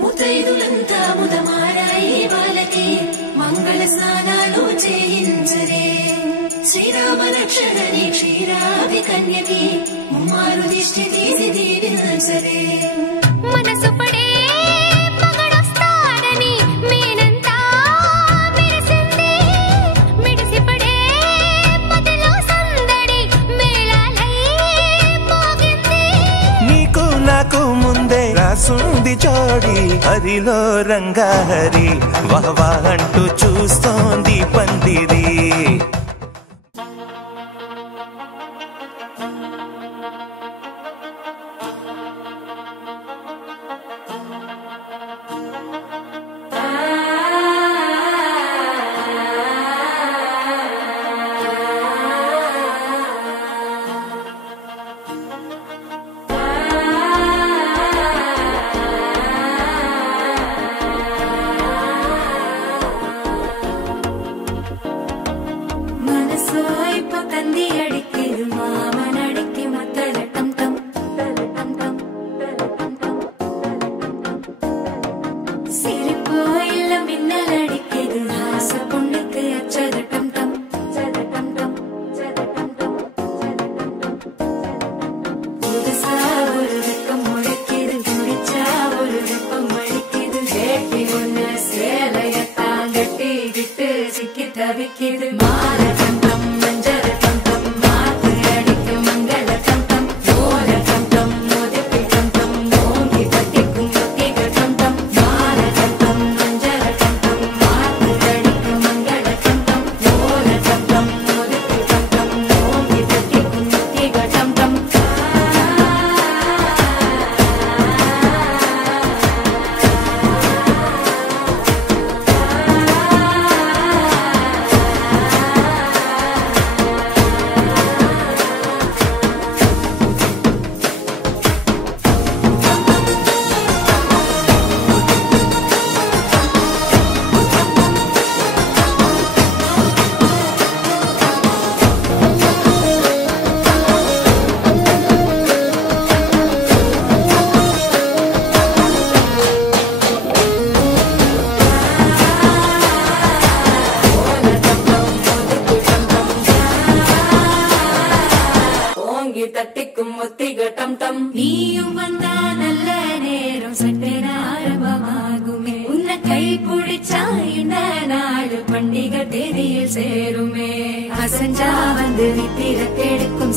ముతైదులంతా ముదమారాయి బాలకి మంగళ స్నానాలు చేయించరే శ్రీరామ రక్షణని క్షీరాది కన్యకి ముమ్మారు దిష్టి తీసి దీవించరే మనసు పడే మగడొస్తాడని మేనంతా మెరిసింది మిడిసి పడే పదిలో సందడి మేళాలై మోగింది నీకు నాకు ముందే రాసుంది జోడి హరిలో రంగా హరి వహవా అంటూ చూస్తోంది పందిరి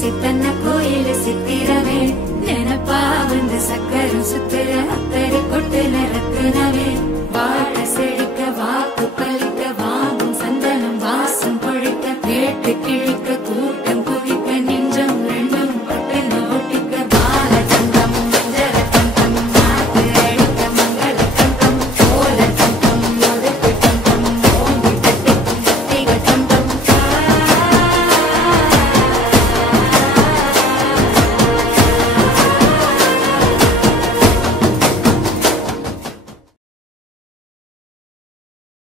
சித்தன்ன கோயில் சித்திரமே நினப்பா வந்து சக்கரம் சுத்துற அத்தரு